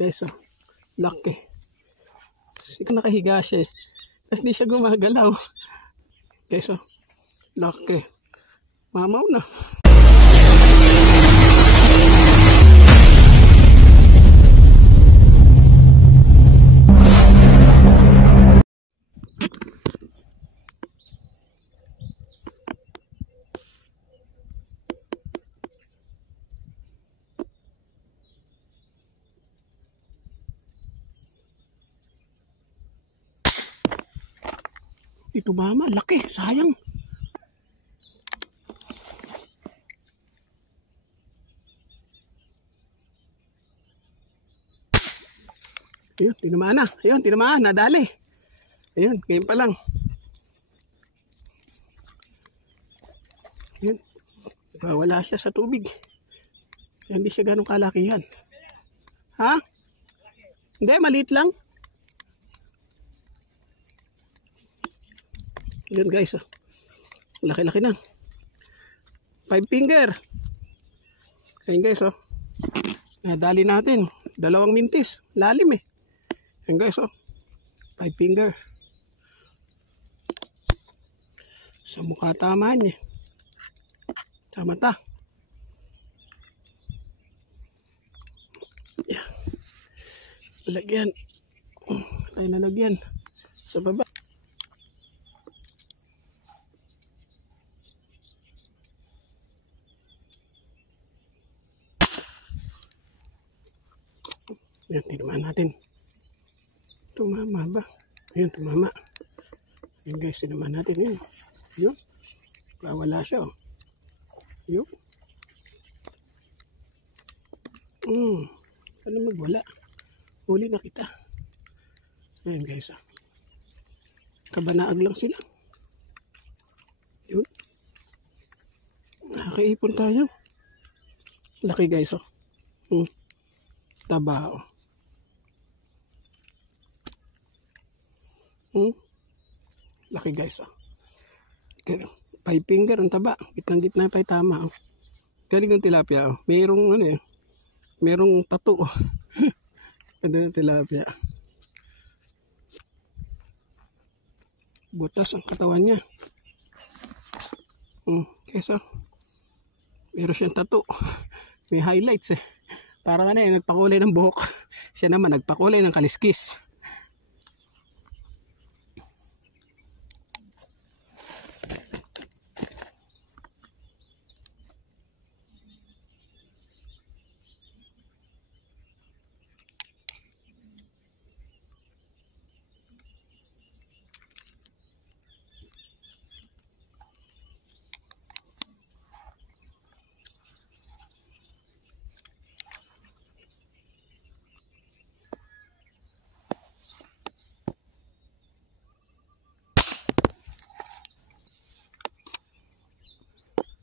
Guys, oh. Laki. Kasi nakahiga siya eh. Tapos di siya gumagalaw. Guys, oh. Laki. Mamaw na. Ito mama, laki, sayang. Ayun, tinamaan na. Ayun, tinamaan, nadali. Ayun, ngayon pa lang. Ayun, wala siya sa tubig. Hindi siya ganong kalakihan. Ha? Hindi, maliit lang. Ayun guys, oh. Laki-laki na. 5 finger. Ayun guys, oh. Nadali natin. 2 mintis. Lalim eh. Ayun guys, oh. 5 finger. Sa mukha tama niya. Sa mata. Yeah. Lagyan. Tayo na lagyan. Sa baba. Ayan, tinamaan natin. Tumama ba? Ayan, tumama. Ayan guys, tinamaan natin. Ayan. Ayan. Wala siya. Oh. Ayan. Ano magwala? Huli na kita. Ayan guys. Oh. Kabanaag lang sila. Ayan. Nakaipon tayo. Laki guys. Oh. Taba. Oh. Laki guys, oh. 5 finger ang taba, gitnang-gitna pa tama, oh. Galing ng tilapia, oh. Mayroong ano eh, mayroong tattoo, oh. Ano ng tilapia. Butas ang katawan niya. Guys, oh. Meron siyang tattoo. May highlights eh. Parang ano eh, nagpakulay ng buhok. Siya naman nagpakulay ng kaliskis.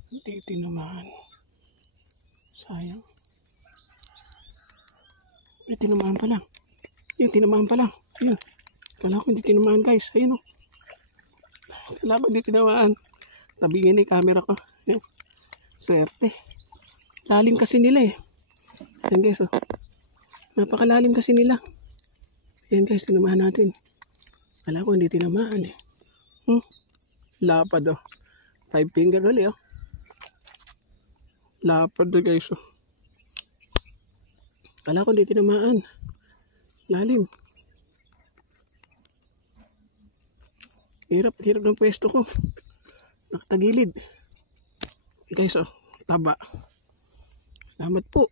Hindi tinamaan. Sayang. Tinamaan pa lang. Yun, tinamaan pa lang. Yun. Kala ko hindi tinamaan guys. Ayun o. Kala ko hindi tinamaan. Tabingin na yung camera ko. Yun. Swerte. Lalim kasi nila eh. Ayan guys o. Napakalalim kasi nila. Ayan guys, tinamaan natin. Kala ko hindi tinamaan eh. Lapad o. 5 finger ulit o. Lapad na guys, oh. Kala ko hindi tinamaan. Lalim. Hirap ng pwesto ko. Nakatagilid. Guys, oh. Taba. Salamat po.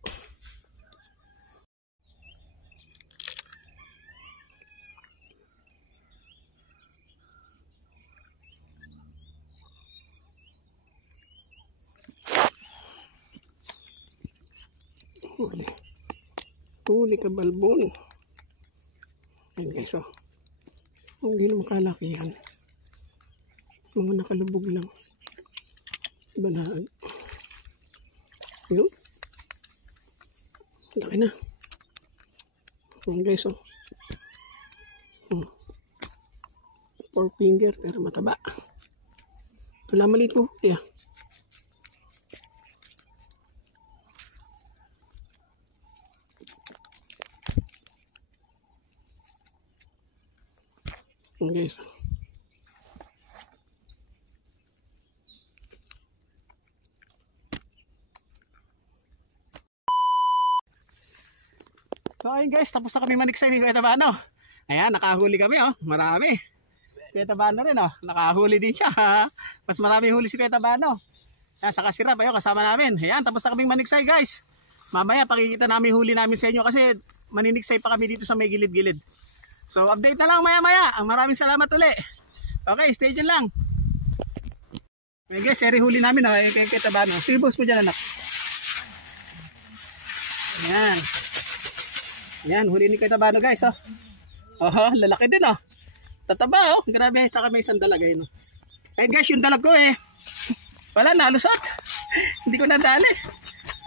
Huli ka balbon. Ayan guys, oh. Hindi naman kalaki yan. Mga nakalubog lang. Banaan. Yun. Laki na. Ayan guys, oh. 4 finger pero mataba. Wala maliit po. Yeah. Ayan guys. So ayun guys, tapos na kami maniksay ni Kuya Tabano. Ayan, nakahuli kami oh, marami. Kuya Tabano rin oh, nakahuli din siya. Mas marami huli si Kuya Tabano. Ayan, sa kasirap, ayun, kasama namin. Ayan, tapos na kaming maniksay guys. Mamaya pakikita namin huli namin sa inyo kasi maniniksay pa kami dito sa may gilid-gilid. So update na lang maya-maya. Maraming salamat uli. Okay, stay dyan lang. Okay guys, seri huli namin oh, Kuya Tabano. Sibos mo dyan anak. Ayan. Yan, huli ni Kuya Tabano guys, oh. Oh, lalaki din, oh. Tataba, oh. Grabe, tsaka may isang dalag, ayun, oh. Ayun guys, yung dalag ko, eh. Wala, nalusot. Hindi ko nadali.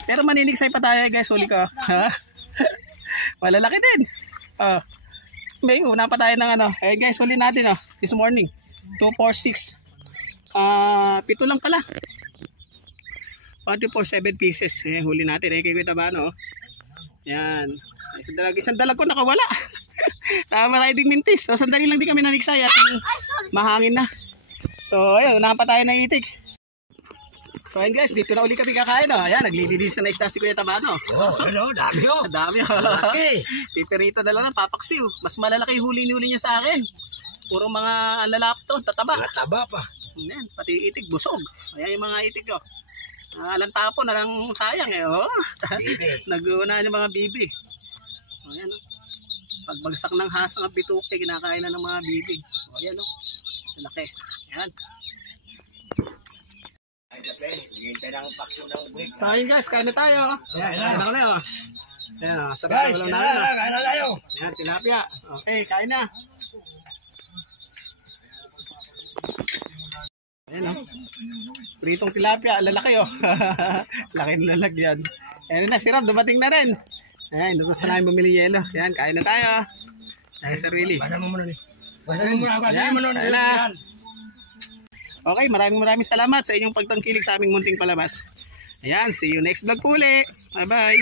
Pero maninigsay pa tayo, guys, huli ko. Ha? Malalaki din. Oh. May una pa tayo ng ano. Ayun guys, huli natin, oh. This morning. 2, 4, 6. 7 lang pala. 1, 2, 4, 7 pieces. Eh, huli natin, eh, kay Kuya Tabano, oh. Yan. Isang dalag ko nakawala. Sa riding mintis. So sandali lang din kami naniksay at mahangin na. So ayun, unahan pa tayo ng itik. So ayun guys, dito na uli kami kakain. Oh. Ayan, naglilinis na isda si Kuya Tabano. Oh, ano, dami oh. Dami oh. Okay. Piperito na lang ng papaksiw. Mas malalaki huli-huli niya sa akin. Puro mga lalap to, tataba. Taba pa. Ayan, pati itik, busog. Ayan yung mga itik ko. Alang tapo na lang sayang eh. Oh. Nag-uuna yung mga bibi. Ayan o. Pagbagsak ng hasang at bituke, kinakain na ng mga bibi. O ayan o. Malaki. Ayan. So ayun guys, kain na tayo. Ayan, kain na kami o. Ayan o, sarap na walang namin o. Kain na tayo. Ayan, tilapia. Okay, kain na. Ayan o. Pritong tilapia, lalaki o. Laki ng lalagyan. Ayan na, sirap, dumating na rin. Ayan, doon sa namin bumili yelo. Ayan, kain na tayo. Ayan, Sir Willie. Basa mo muna ni. Basa mo muna. Okay, maraming salamat sa inyong pagtangkilik sa aming munting palabas. Ayan, see you next vlog po ulit. Bye-bye.